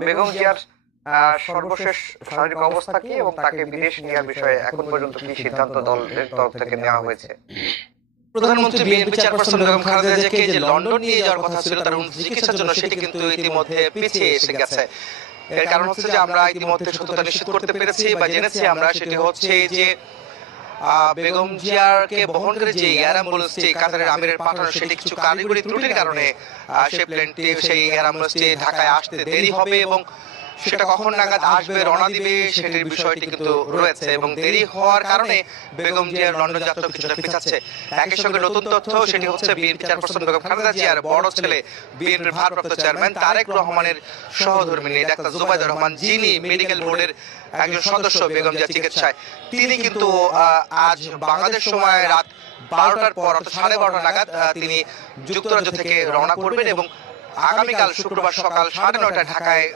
বেগম জিয়ার সর্বশেষ শারীরিক অবস্থা কি এবং তাকে বিদেশ নেওয়ার বিষয়ে এখন পর্যন্ত কি সিদ্ধান্ত দলের তরফ থেকে নেওয়া হয়েছে? প্রধানমন্ত্রী বিএনপি চেয়ারপারসন বেগম খালেদা জিয়াকে যে লন্ডন নিয়ে যাওয়ার কথা ছিল তার উন্নত চিকিৎসার জন্য, সেটি কিন্তু ইতিমধ্যে পিছিয়ে এসে গেছে। এর কারণ হচ্ছে যে আমরা ইতিমধ্যে সত্যতা নিশ্চিত করতে পেরেছি বা জেনেছি আমরা, সেটি হচ্ছে যে বেগম জিয়ারকে বহন করে যে এয়ার অ্যাম্বুলেন্সটি কাতারের আমিরের পাঠানো, সেটি কিছু কারিগরি ত্রুটির কারণে সেই এয়ার অ্যাম্বুলেন্সটি ঢাকায় আসতে দেরি হবে এবং সেটা কখন নাগাদ আসবে, রওনা দিবে, সেটির বিষয়টি কিন্তু রয়েছে এবং দেরি হওয়ার কারণে বেগম জিয়ার লন্ডন যাত্রা কিছুটা পিছাচ্ছে। একই সঙ্গে নতুন তথ্য, সেটি হচ্ছে বিএনপি চেয়ারপারসন বেগম খালেদা জিয়ার বড় ছেলে বিএনপির ভারপ্রাপ্ত চেয়ারম্যান তারেক রহমানের সহধর্মিণী ডাক্তার জুবাইদুর রহমান, যিনি মেডিকেল বোর্ডের একজন সদস্য বেগম জিয়ার চিকিৎসায়, তিনি কিন্তু আজ বাংলাদেশ সময় রাত 12টার পর অর্থাৎ 12:30 নাগাদ তিনি যুক্তরাজ্য থেকে রওনা করবেন এবং আগামীকাল শুক্রবার সকাল 9:30টায় ঢাকায়